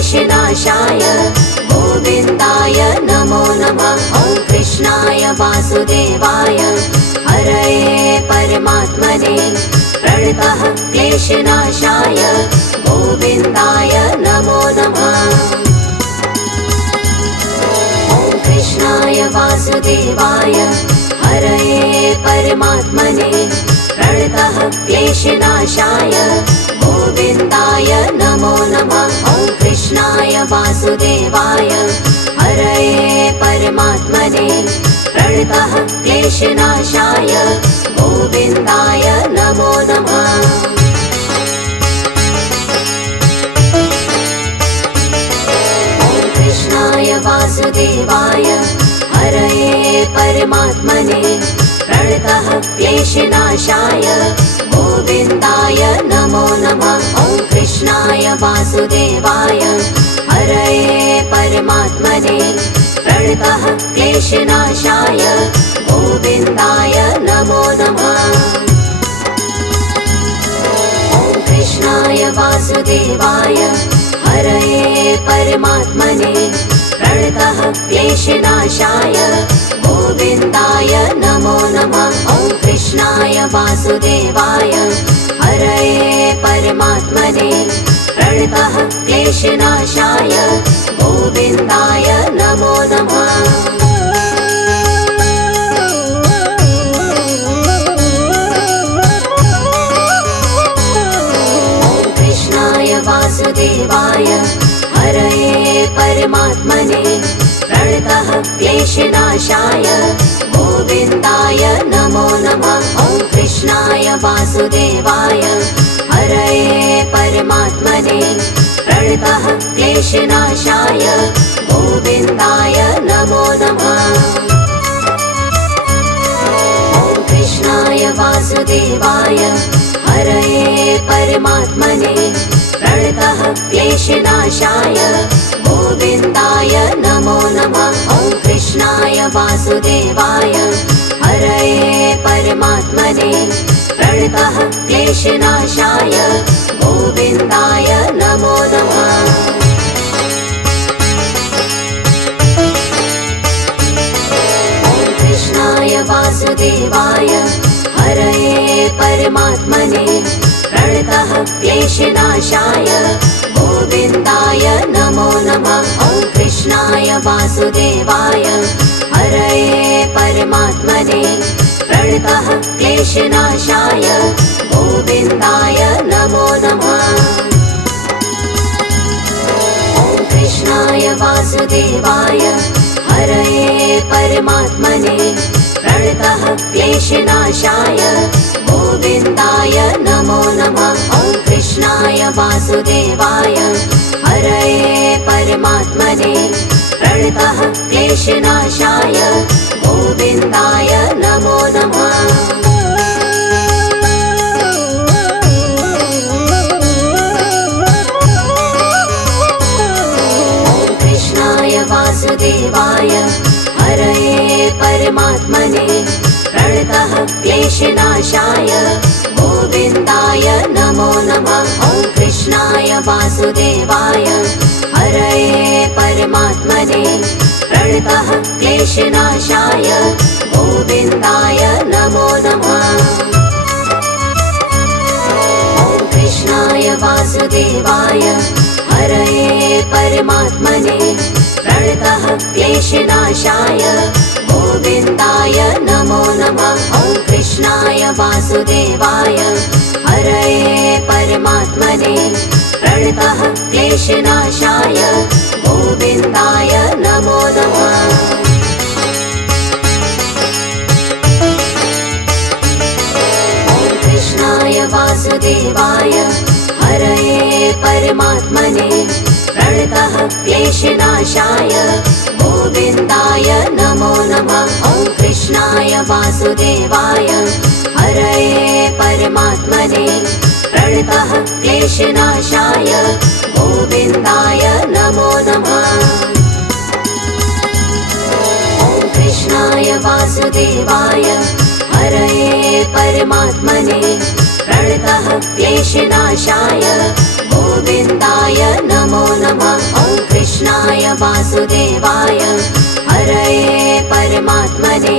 क्लेशनाशाय गोविन्दाय नमो नमः। ॐ कृष्णाय वासुदेवाय हरये परमात्मने प्रणतः क्लेशनाशाय गोविन्दाय नमो नमः। ॐ कृष्णाय वासुदेवाय हरये परमात्मने प्रणतः क्लेशनाशाय गोविन्दाय नमो नमः। ॐ कृष्णाय वासुदेवाय हरये परमात्मने प्रणतः क्लेशनाशाय गोविन्दाय नमो नमः। ॐ कृष्णाय वासुदेवाय हरये परमात्मने प्रणतः क्लेशनाशाय गोविन्दाय नमो नमः। ॐ कृष्णाय वासुदेवाय हरये परमात्मने प्रणतः क्लेशनाशाय गोविन्दाय नमो नमः। ॐ कृष्णाय वासुदेवाय हरये परमात्मने प्रणतः क्लेशनाशाय गोविन्दाय नमो नमः। ॐ कृष्णाय वासुदेवाय हरये परमात्मने प्रणतः क्लेशनाशाय गोविन्दाय नमो नमः। ॐ कृष्णाय वासुदेवाय हरये परमात्मने प्रणतः क्लेशनाशाय गोविन्दाय नमो नमः। ॐ कृष्णाय वासुदेवाय हरये परमात्मने प्रणतः क्लेशनाशाय गोविन्दाय नमो नमः। ॐ कृष्णाय वासुदेवाय हरये परमात्मने प्रणतः क्लेशनाशाय गोविन्दाय नमो नमः। ॐ कृष्णाय वासुदेवाय हरये परमात्मने प्रणतः क्लेशनाशाय गोविन्दाय नमो नमः। ॐ कृष्णाय वासुदेवाय हरये परमात्मने प्रणतः क्लेशनाशाय गोविन्दाय नमो नमः। ॐ कृष्णाय वासुदेवाय हरये परमात्मने प्रणतः क्लेशनाशाय गोविन्दाय नमो नमः। ॐ कृष्णाय वासुदेवाय हरये परमात्मने प्रणतः क्लेशनाशाय गोविन्दाय नमो नमः। ॐ कृष्णाय वासुदेवाय हरये परमात्मने प्रणतः क्लेशनाशाय गोविन्दाय नमो नमः। ॐ कृष्णाय वासुदेवाय हरये परमात्मने प्रणतः क्लेशनाशाय गोविन्दाय नमो नमः। ॐ कृष्णाय वासुदेवाय हरये परमात्मने प्रणतः क्लेशनाशाय गोविन्दाय नमो नमः। ॐ कृष्णाय वासुदेवाय हरये परमात्मने प्रणतः क्लेशनाशाय गोविन्दाय नमो नमः। ॐ कृष्णाय वासुदेवाय हरये परमात्मने प्रणतः क्लेशनाशाय गोविन्दाय नमो नमः। ॐ कृष्णाय वासुदेवाय हरये परमात्मने प्रणतः क्लेशनाशाय गोविन्दाय नमो नमः। ॐ कृष्णाय वासुदेवाय हरये परमात्मने प्रणतः क्लेशनाशाय गोविन्दाय नमो नमः। ॐ कृष्णाय वासुदेवाय हरये परमात्मने प्रणतः क्लेशनाशाय गोविन्दाय नमो नमः। वासुदेवाय हरये परमात्मने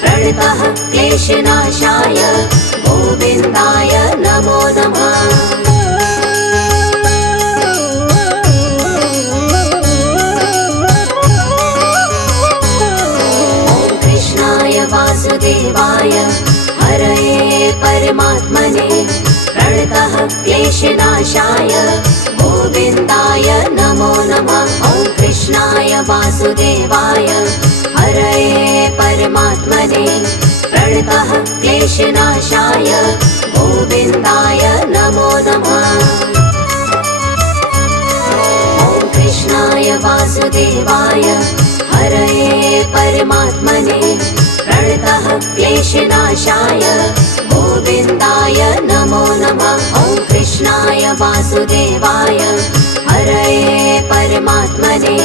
प्रणतः क्लेशनाशाय गोविन्दाय नमो नमः। वासुदेवाय हरये परमात्मने प्रणतः क्लेशनाशाय गोविन्दाय नमो नमः। ॐ कृष्णाय वासुदेवाय हरये परमात्मने प्रणतः क्लेशनाशाय गोविन्दाय नमो नमः। ॐ कृष्णाय वासुदेवाय हरये परमात्मने प्रणतः क्लेशनाशाय गोविन्दाय नमो नमः। ॐ कृष्णाय वासुदेवाय हरये परमात्मने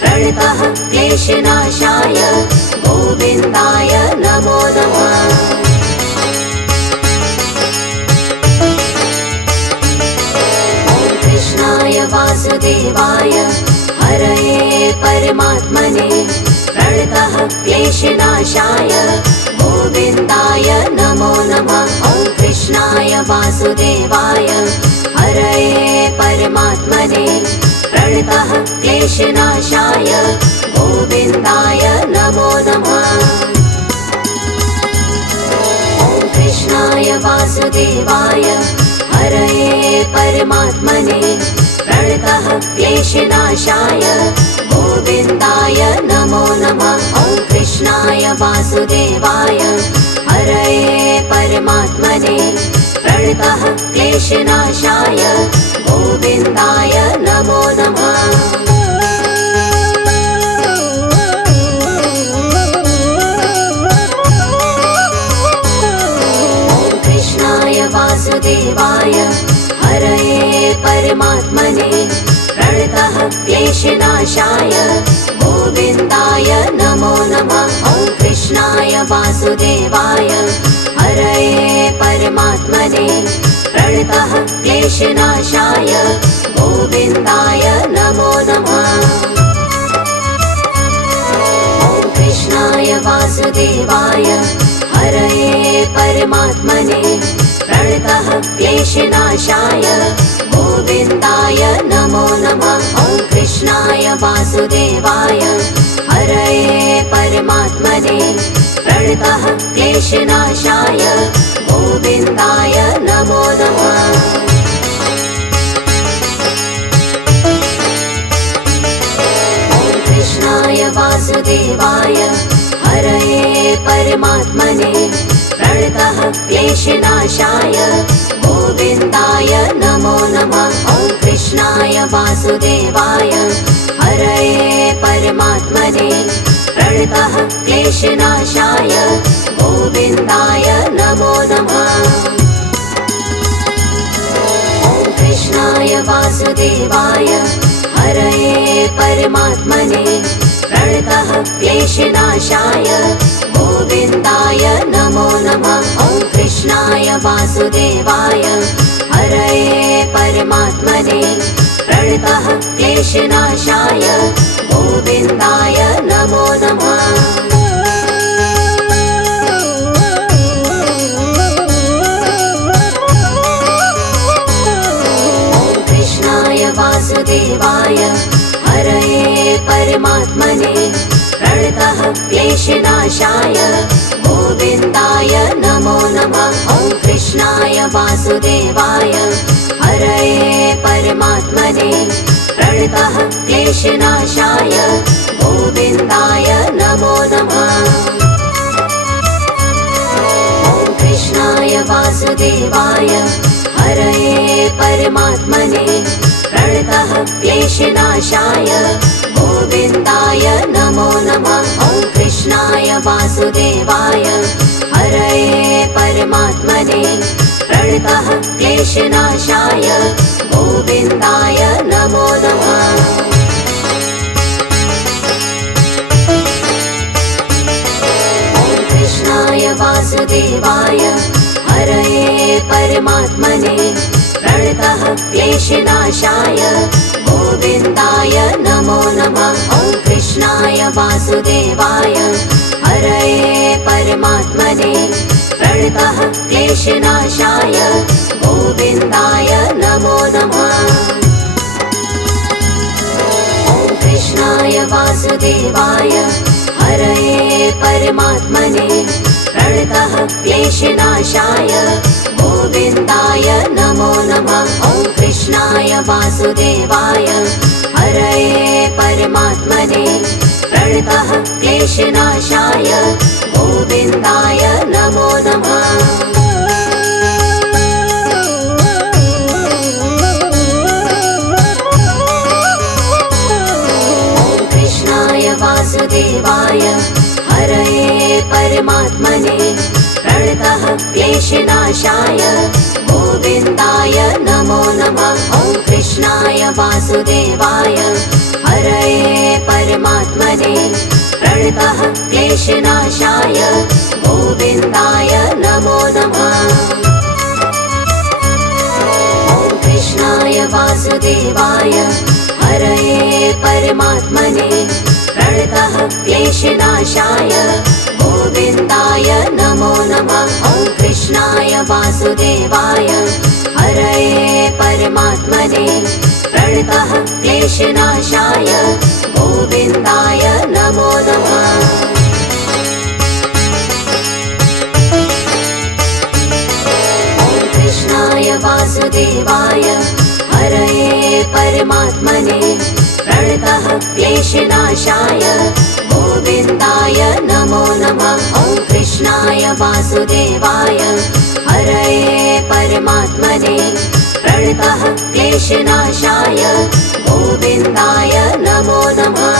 प्रणतः क्लेशनाशाय गोविन्दाय नमो नमः। ॐ कृष्णाय वासुदेवाय हरये परमात्मने प्रणतः क्लेशनाशाय गोविन्दाय नमो नमः। ॐ कृष्णाय वासुदेवाय हरये परमात्मने प्रणतः क्लेशनाशाय गोविन्दाय नमो नमः। ॐ कृष्णाय वासुदेवाय हरये परमात्मने प्रणतः क्लेशनाशाय गोविन्दाय नमो नमः। ॐ कृष्णाय वासुदेवाय हरये परमात्मने प्रणतः क्लेशनाशाय गोविन्दाय नमो नमः। ॐ कृष्णाय वासुदेवाय हरये परमात्मने प्रणतः क्लेशनाशाय गोविन्दाय नमो नमः। ॐ कृष्णाय वासुदेवाय हरये परमात्मने प्रणतः क्लेशनाशाय गोविन्दाय नमो नमः। ॐ कृष्णाय वासुदेवाय हरये परमात्मने प्रणतः क्लेशनाशाय गोविन्दाय नमो नमः। ॐ कृष्णाय वासुदेवाय हरये परमात्मने प्रणतः क्लेशनाशाय गोविन्दाय नमो नमः। ॐ कृष्णाय वासुदेवाय हरये परमात्मने प्रणतः क्लेशनाशाय गोविन्दाय नमो नमः। ॐ कृष्णाय वासुदेवाय हरये परमात्मने प्रणतः क्लेशनाशाय गोविन्दाय नमो नमः। ॐ कृष्णाय वासुदेवाय हरये परमात्मने प्रणतः क्लेशनाशाय गोविन्दाय नमो नमः। ॐ कृष्णाय वासुदेवाय हरये परमात्मने प्रणतः क्लेशनाशाय गोविन्दाय नमो नमः। ॐ कृष्णाय वासुदेवाय हरये परमात्मने प्रणतः क्लेशनाशाय गोविन्दाय नमो नमः। ॐ कृष्णाय वासुदेवाय हरये परमात्मने प्रणतः क्लेशनाशाय गोविन्दाय नमो नमः। ॐ कृष्णाय वासुदेवाय हरये परमात्मने प्रणतः क्लेशनाशाय गोविन्दाय नमो नमः। ॐ कृष्णाय वासुदेवाय हरये परमात्मने प्रणतः क्लेशनाशाय गोविन्दाय नमो नमः। ॐ कृष्णाय वासुदेवाय हरये परमात्मने प्रणतः क्लेशनाशाय गोविन्दाय नमो नमः। ॐ वासुदेवाय हरये परमात्मने प्रणतः क्लेशनाशाय गोविन्दाय नमो नमः। ॐ कृष्णाय वासुदेवाय हरये परमात्मने प्रणतः क्लेशनाशाय गोविन्दाय नमो नमः। ॐ कृष्णाय वासुदेवाय हरये परमात्मने प्रणतः क्लेशनाशाय गोविन्दाय नमो नमः। ॐ कृष्णाय वासुदेवाय हरये परमात्मने प्रणतः क्लेशनाशाय गोविन्दाय नमो नमः। ॐ कृष्णाय वासुदेवाय हरये परमात्मने प्रणतः क्लेशनाशाय गोविन्दाय नमो नमः। ॐ कृष्णाय वासुदेवाय हरये परमात्मने प्रणतः क्लेशनाशाय गोविन्दाय नमो नमः। ॐ कृष्णाय वासुदेवाय हरये परमात्मने प्रणतः क्लेशनाशाय गोविन्दाय नमो नमः। ॐ कृष्णाय वासुदेवाय हरये परमात्मने प्रणतः क्लेशनाशाय गोविन्दाय नमो नमः। ॐ कृष्णाय वासुदेवाय हरये परमात्मने प्रणतः क्लेशनाशाय गोविन्दाय नमो नमः।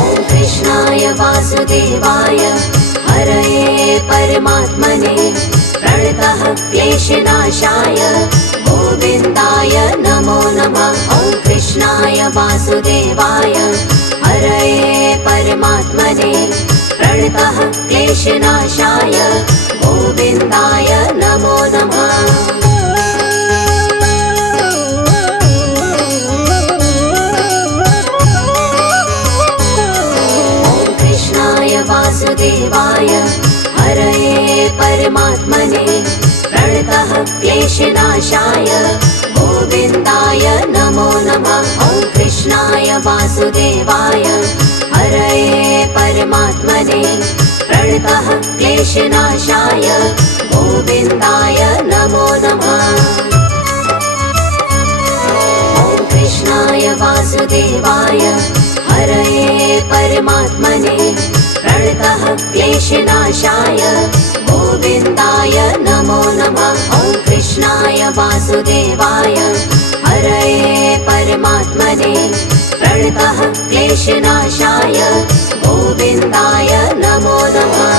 ॐ कृष्णाय वासुदेवाय हरये परमात्मने प्रणतः क्लेशनाशाय गोविन्दाय नमो नमः। ॐ कृष्णाय वासुदेवाय हरये परमात्मने प्रणतः क्लेशनाशाय गोविन्दाय नमो नमः। ॐ कृष्णाय वासुदेवाय हरये परमात्मने प्रणतः क्लेशनाशाय गोविन्दाय नमो नमः। ॐ कृष्णाय वासुदेवाय हरये परमात्मने प्रणतः क्लेशनाशाय गोविन्दाय नमो नमः। ॐ कृष्णाय वासुदेवाय हरये परमात्मने प्रणतः क्लेशनाशाय गोविन्दाय नमो नमः। ॐ कृष्णाय वासुदेवाय हरये परमात्मने प्रणतः क्लेशनाशाय गोविन्दाय नमो नमः।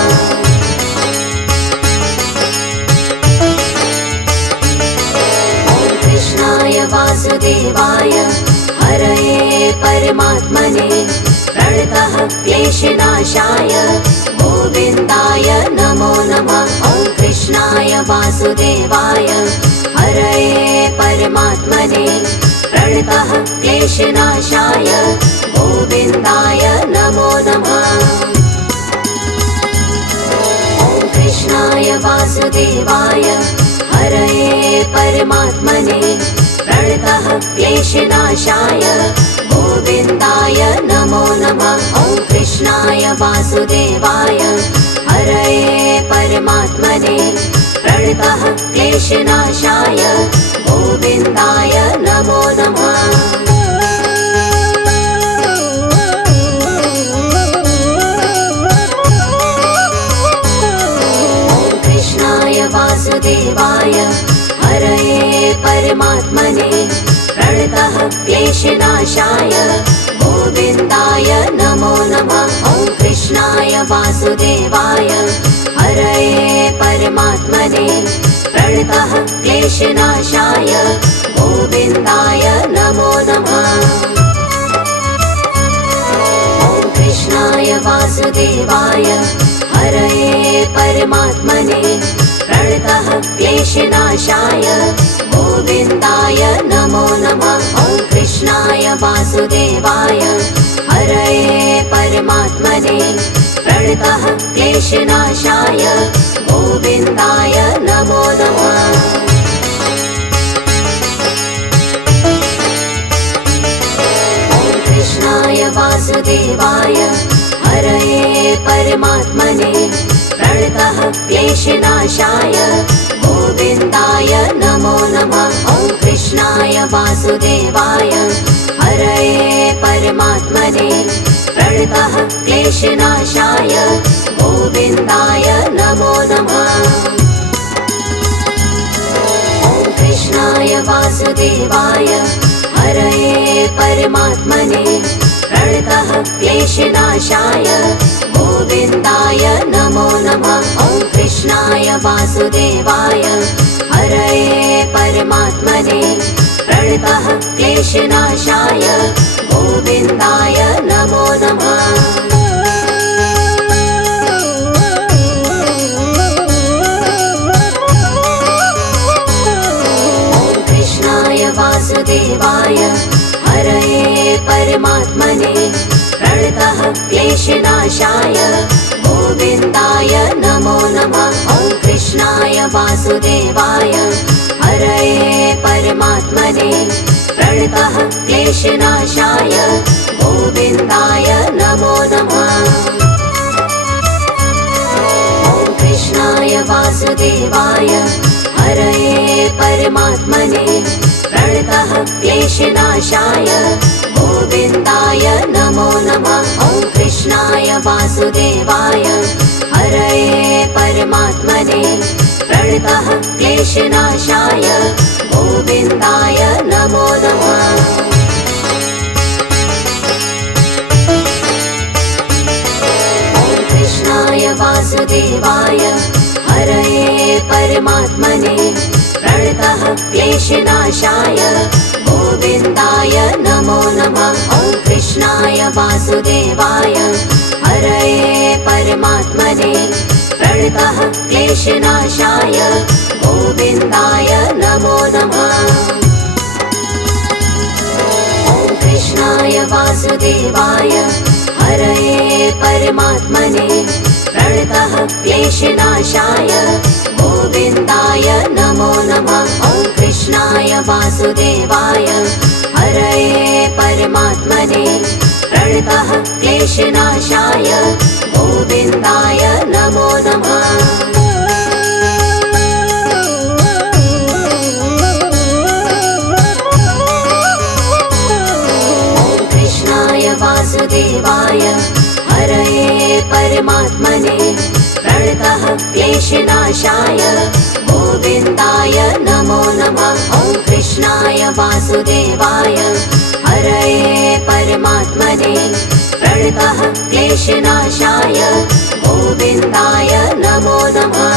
ॐ कृष्णाय वासुदेवाय हरये परमात्मने प्रणतः क्लेशनाशाय गोविन्दाय नमो नमः। ॐ कृष्णाय वासुदेवाय हरये परमात्मने प्रणतः क्लेशनाशाय गोविन्दाय नमो नमः। ॐ कृष्णाय वासुदेवाय हरये परमात्मने प्रणतः क्लेशनाशाय गोविन्दाय नमो नमः। ॐ कृष्णाय वासुदेवाय हरये परमात्मने प्रणतः क्लेशनाशाय गोविन्दाय नमो नमः। ॐ कृष्णाय वासुदेवाय हरये परमात्मने प्रणतः क्लेशनाशाय गोविन्दाय नमो नमः। ॐ कृष्णाय वासुदेवाय हरये परमात्मने प्रणतः क्लेशनाशाय गोविन्दाय नमो नमः। ॐ कृष्णाय वासुदेवाय हरये परमात्मने प्रणतः क्लेशनाशाय गोविन्दाय नमो नमः। ॐ कृष्णाय वासुदेवाय हरये परमात्मने प्रणतः क्लेशनाशाय गोविन्दाय नमो नमः। कृष्णाय वासुदेवाय हरये परमात्मने प्रणतः क्लेशनाशाय गोविन्दाय नमो नमः। ॐ कृष्णाय वासुदेवाय हरये परमात्मने प्रणतः क्लेशनाशाय गोविन्दाय नमो नमः। ॐ कृष्णाय वासुदेवाय हरये परमात्मने प्रणतः क्लेशनाशाय गोविन्दाय नमो नमः। ॐ कृष्णाय वासुदेवाय हरये परमात्मने प्रणतः क्लेशनाशाय गोविन्दाय नमो नमः। वासुदेवाय हरये परमात्मने प्रणतः क्लेशनाशाय गोविन्दाय नमो नमः। ॐ कृष्णाय वासुदेवाय हरये परमात्मने प्रणतः क्लेशनाशाय गोविन्दाय नमो नमः। ॐ कृष्णाय वासुदेवाय हरये परमात्मने प्रणतः क्लेशनाशाय गोविन्दाय नमो नमः। ॐ कृष्णाय वासुदेवाय हरये परमात्मने प्रणतः क्लेशनाशाय गोविन्दाय नमो नमः। ॐ कृष्णाय वासुदेवाय हरये परमात्मने प्रणतः क्लेशनाशाय गोविन्दाय नमो नमः। ॐ कृष्णाय वासुदेवाय हरये परमात्मने प्रणतः क्लेशनाशाय गोविन्दाय नमो नमः। ॐ कृष्णाय वासुदेवाय हरये परमात्मने प्रणतः क्लेशनाशाय गोविन्दाय नमो नमः। ॐ कृष्णाय वासुदेवाय हरये परमात्मने प्रणतः क्लेशनाशाय गोविन्दाय नमो नमः। ॐ कृष्णाय वासुदेवाय हरये परमात्मने प्रणतः क्लेशनाशाय गोविन्दाय नमो नमः। ॐ कृष्णाय वासुदेवाय हरये परमात्मने प्रणतः क्लेशनाशाय गोविन्दाय नमो नमः।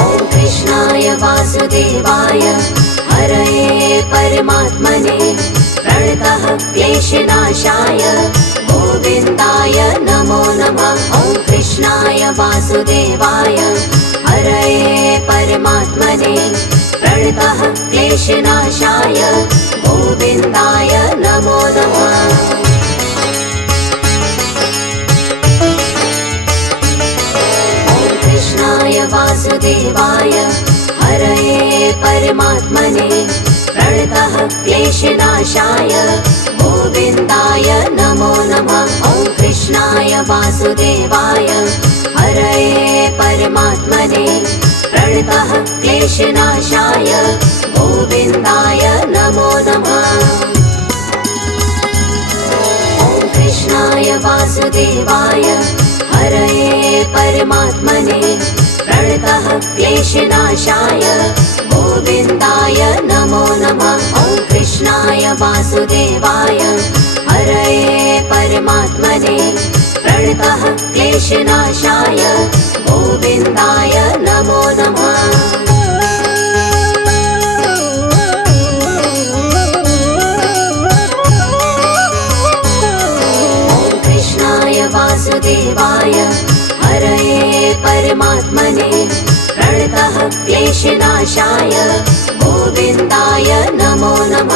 ॐ कृष्णाय वासुदेवाय हरये परमात्मने प्रणतः क्लेशनाशाय गोविन्दाय नमो नमः। ॐ कृष्णाय वासुदेवाय हरये परमात्मने प्रणतः क्लेशनाशाय गोविन्दाय नमो नमः। ॐ कृष्णाय वासुदेवाय हरये परमात्मने प्रणतः क्लेशनाशाय गोविन्दाय नमो नमः। ॐ कृष्णाय वासुदेवाय हरये परमात्मने प्रणतः क्लेशनाशाय गोविन्दाय नमो नमः। ॐ कृष्णाय वासुदेवाय हरये परमात्मने प्रणतः क्लेशनाशाय गोविन्दाय नमो नमः। ॐ कृष्णाय वासुदेवाय हरये परमात्मने प्रणतः क्लेशनाशाय गोविन्दाय नमो नमः। ॐ कृष्णाय वासुदेवाय हरये परमात्मने प्रणतः क्लेशनाशाय गोविन्दाय नमो नमः।